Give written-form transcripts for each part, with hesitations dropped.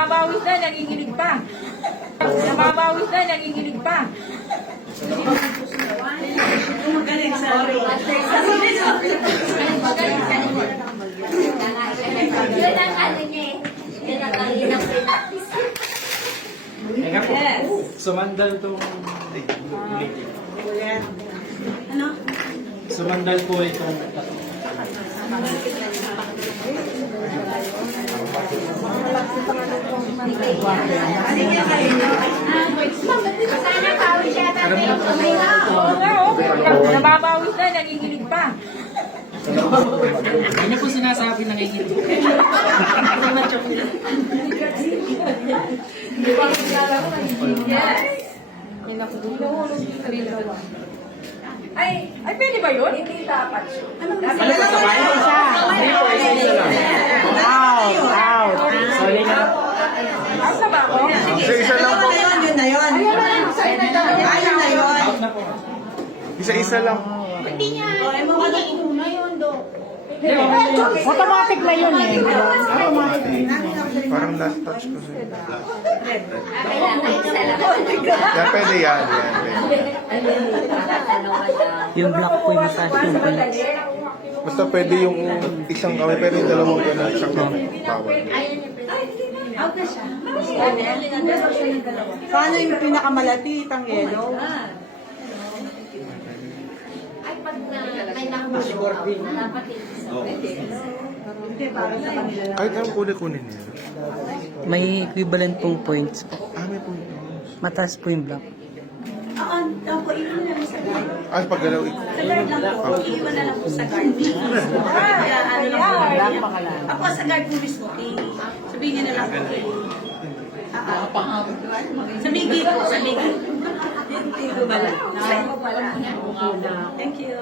Namamawis na, nanginginig pa. Namamawis na, nanginginig pa. Magaling, sorry. Yun ang ano niya eh. Yun ang kanina practice. Teka po. Yes. Sumandal tong... Ano? Sumandal po itong... Sige kayo. Sana tawid siya tayo. Oo nga, oh. Namamawis na, nanginginig pa. Ano po sinasabi ng ikinig? Ay, pwede ba yun? Hindi dapat. Sorry na. Asa ba ako? Isa-isa lang po. Yun na yun. Ayun na yun. Out na po. Isa-isa lang. Hindi niya. Hindi na yun, do. Automatic na yun eh. Parang last touch ko sa'yo. Kailangan isa lang. Yan, pwede yan. Yung black po yung massage yung point. Basta pwede yung isang kamay, pwede yung dalawang gano'n, isang kamay. Bawal. Out na siya. Paano yung pinakamalapit ang yellow? Ay, pag may nakuha na dapat Hindi, para sa kanila lang. Kahit anong kunin niya. May equivalent pong points po. May po. Mataas po yung black. Ako, iwan na lang sa guard. Pag galaw ito. Sa guard lang po. Iwan na lang po sa guard. Kaya ano lang po. Ako sa guard po mismo. Sabihin niya na lang po. Sabihin ko, sabihin. Hindi ko bala. Sabihin ko pala. Thank you.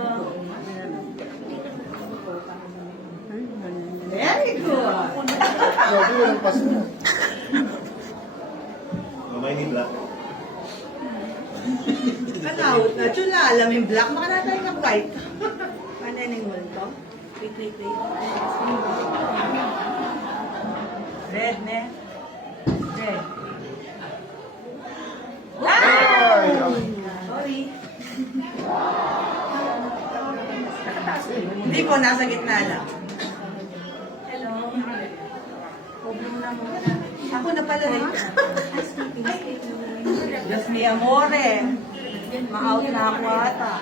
Very good. Grabe, walang pass mo. Kanawot na. Chula, alam yung black. Makanatay ng white. Ano yung multo? Wait. Red, ne? Red. Ay! Sorry. Hindi po, nasa gitna lang. Hello. Ako na pala rin. Diyos mi amore. Ma-out na ako ata.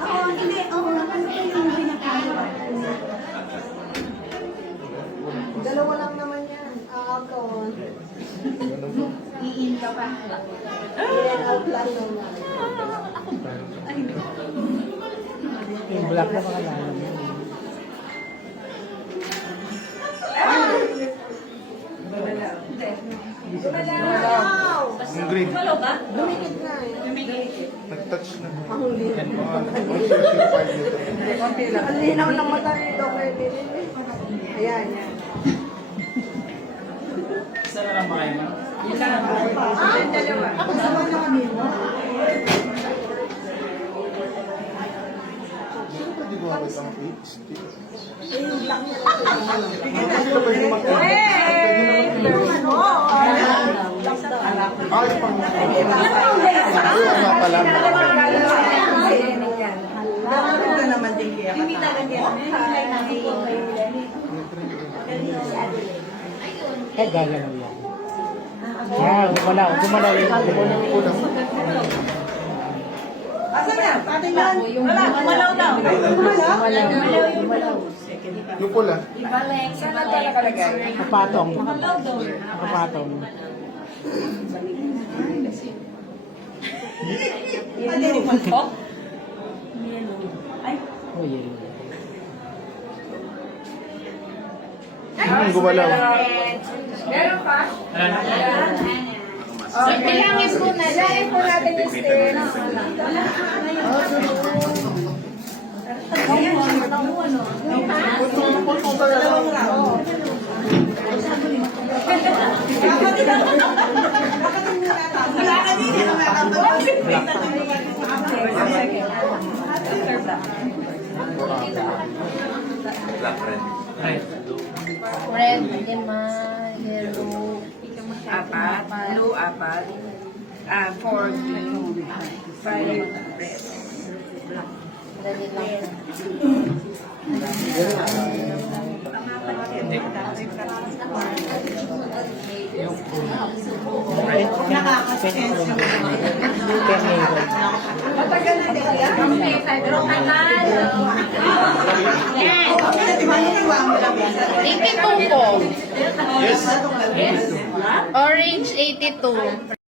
Oo, hindi. Oo, ano pa yung pinakagawa? Dalawa lang naman yan. Out on. I-in ka pa. Out lang naman. Yung black na makalala mo. Yung green. Malo ba? Dumikit na eh. Nag-touch na. Mahuli. Ang linaw ng mata nito kay Lili. Ayan, yan. Isa na lang ba kayo? Ako sama na kami mo. Hindi ko awit ang page. Yung black niya. Ito ba yung mga... Ay, pang... Ayun nga pala. Ito naman din kaya Ay, gagalaw yan. Gumalaw yung Kulang. Asa na? Atin yan? Wala, kumalaw daw. Kumalaw? Yung pula. Ibalik. Saan na tayo nakalagay? kapatong. Kapatong. Ano yung multo? Oh, yellow. Gumalaw. Meron pa? Bilangin po na. Bilangin po natin yung stain. Dalawang round. Wala ka din. Right. Red, yellow, yellow. dapat for the violet bread. Matagal na din yan. Pero kanan. Yes. Maniniwang mo lang yan. 82 po. Yes. Orange 82.